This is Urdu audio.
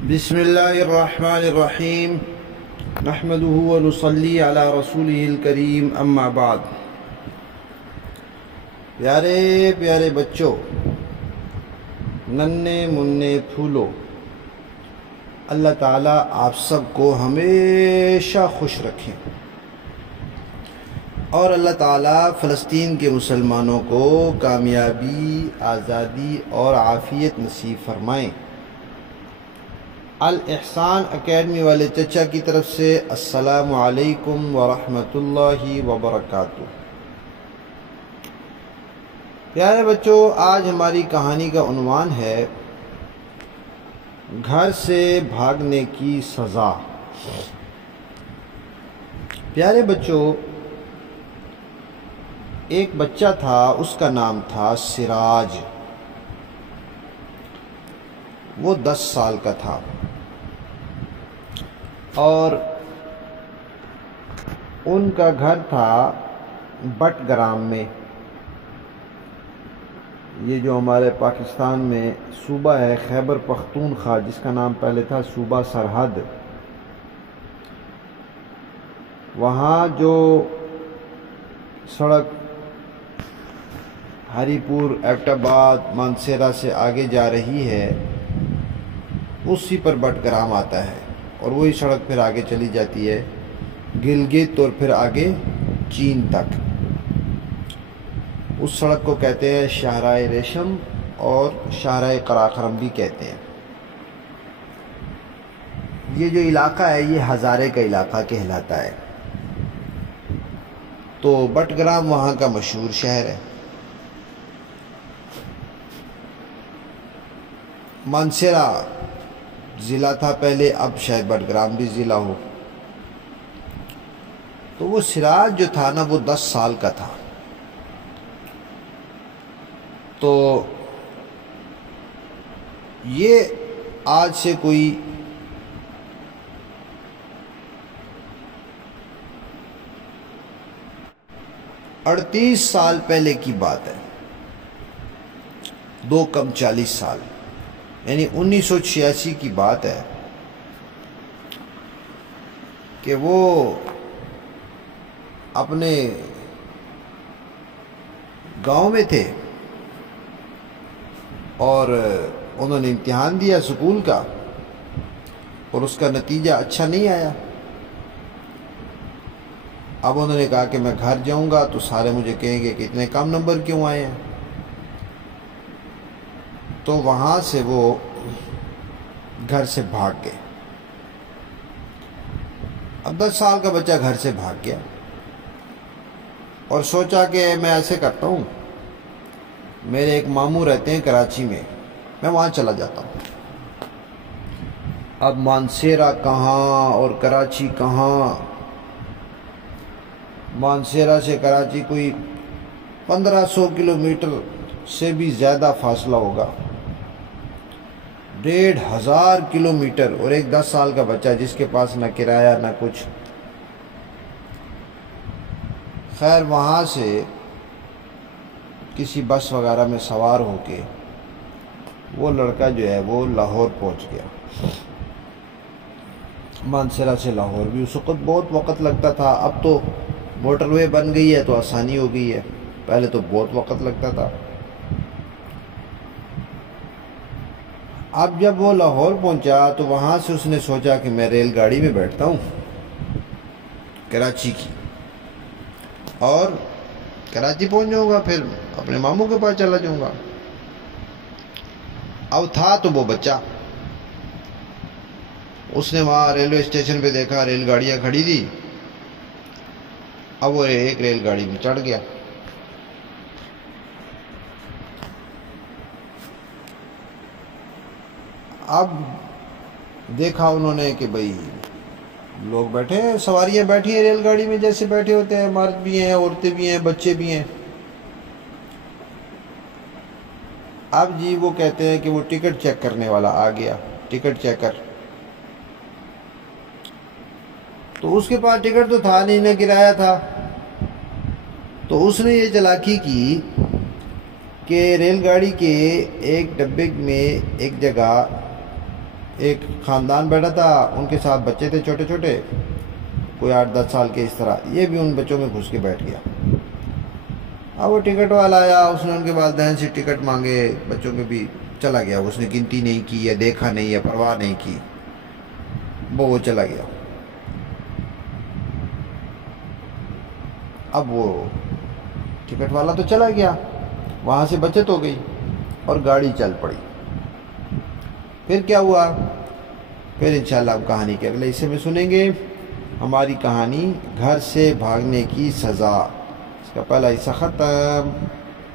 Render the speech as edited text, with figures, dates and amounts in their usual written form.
بسم اللہ الرحمن الرحیم نحمدہ ونصلی علی رسولہ الکریم اما بعد۔ پیارے پیارے بچوں، ننھے منھے پھولو، اللہ تعالیٰ آپ سب کو ہمیشہ خوش رکھیں اور اللہ تعالیٰ فلسطین کے مسلمانوں کو کامیابی، آزادی اور عافیت نصیب فرمائیں۔ الاحسان اکیڈمی والے چچا کی طرف سے السلام علیکم ورحمۃ اللہ وبرکاتہ۔ پیارے بچوں، آج ہماری کہانی کا عنوان ہے گھر سے بھاگنے کی سزا۔ پیارے بچوں، ایک بچہ تھا، اس کا نام تھا سراج۔ وہ 10 سال کا تھا اور ان کا گھر تھا بٹ گرام میں۔ یہ جو ہمارے پاکستان میں صوبہ ہے خیبر پختونخوا، جس کا نام پہلے تھا صوبہ سرحد، وہاں جو سڑک ہری پور، ایبٹ آباد، مانسیرا سے آگے جا رہی ہے، اسی پر بٹ گرام آتا ہے، اور وہی سڑک پھر آگے چلی جاتی ہے گلگت اور پھر آگے چین تک۔ اس سڑک کو کہتے ہیں شاہراہ ریشم اور شاہراہ قراقرم بھی کہتے ہیں۔ یہ جو علاقہ ہے یہ ہزارے کا علاقہ کہلاتا ہے۔ تو بٹ گرام وہاں کا مشہور شہر ہے۔ مانسیرا ضلع تھا پہلے، اب شاید بٹ گرام بھی ضلع ہو۔ تو وہ سراج جو تھا نا، وہ 10 سال کا تھا۔ تو یہ آج سے کوئی 38 سال پہلے کی بات ہے، 2 کم 40 سال، یعنی 1986 کی بات ہے کہ وہ اپنے گاؤں میں تھے اور انہوں نے امتحان دیا اسکول کا، اور اس کا نتیجہ اچھا نہیں آیا۔ اب انہوں نے کہا کہ میں گھر جاؤں گا تو سارے مجھے کہیں گے کہ اتنے کم نمبر کیوں آئے ہیں۔ تو وہاں سے وہ گھر سے بھاگ گئے۔ اب 10 سال کا بچہ گھر سے بھاگ گیا اور سوچا کہ میں ایسے کرتا ہوں، میرے ایک ماموں رہتے ہیں کراچی میں، میں وہاں چلا جاتا ہوں۔ اب مانسیرا کہاں اور کراچی کہاں؟ مانسیرا سے کراچی کوئی 1500 کلومیٹر سے بھی زیادہ فاصلہ ہوگا، 1500 کلومیٹر، اور ایک 10 سال کا بچہ جس کے پاس نہ کرایہ نہ کچھ۔ خیر، وہاں سے کسی بس وغیرہ میں سوار ہو کے وہ لڑکا جو ہے وہ لاہور پہنچ گیا۔ مانسیرا سے لاہور بھی اس وقت بہت وقت لگتا تھا، اب تو موٹر وے بن گئی ہے تو آسانی ہو گئی ہے، پہلے تو بہت وقت لگتا تھا۔ اب جب وہ لاہور پہنچا تو وہاں سے اس نے سوچا کہ میں ریل گاڑی میں بیٹھتا ہوں کراچی کی، اور کراچی پہنچ جاؤں گا، پھر اپنے ماموں کے پاس چلا جاؤں گا۔ اب تھا تو وہ بچہ، اس نے وہاں ریلوے اسٹیشن پہ دیکھا ریل گاڑیاں کھڑی تھی، اب وہ ایک ریل گاڑی میں چڑھ گیا۔ اب دیکھا انہوں نے کہ بھئی لوگ بیٹھے ہیں، سواریاں بیٹھی ہیں ریل گاڑی میں جیسے بیٹھے ہوتے ہیں، مرد بھی ہیں، عورتیں بھی ہیں، بچے بھی ہیں۔ اب جی وہ کہتے ہیں کہ وہ ٹکٹ چیک کرنے والا آ گیا، ٹکٹ چیکر۔ تو اس کے پاس ٹکٹ تو تھا نہیں، نہ کرایہ تھا، تو اس نے یہ چالاکی کی کہ ریل گاڑی کے ایک ڈبے میں ایک جگہ ایک خاندان بیٹھا تھا، ان کے ساتھ بچے تھے چھوٹے چھوٹے، کوئی 8-10 سال کے، اس طرح یہ بھی ان بچوں میں گھس کے بیٹھ گیا۔ اب وہ ٹکٹ والا آیا، اس نے ان کے والدین سے ٹکٹ مانگے، بچوں میں بھی چلا گیا، اس نے گنتی نہیں کی یا دیکھا نہیں یا پرواہ نہیں کی، وہ چلا گیا۔ اب وہ ٹکٹ والا تو چلا گیا، وہاں سے بچت ہو گئی اور گاڑی چل پڑی۔ پھر کیا ہوا؟ پھر انشاءاللہ اب کہانی کے اگلے حصے میں سنیں گے ہماری کہانی گھر سے بھاگنے کی سزا، اس کا پہلا حصہ ختم۔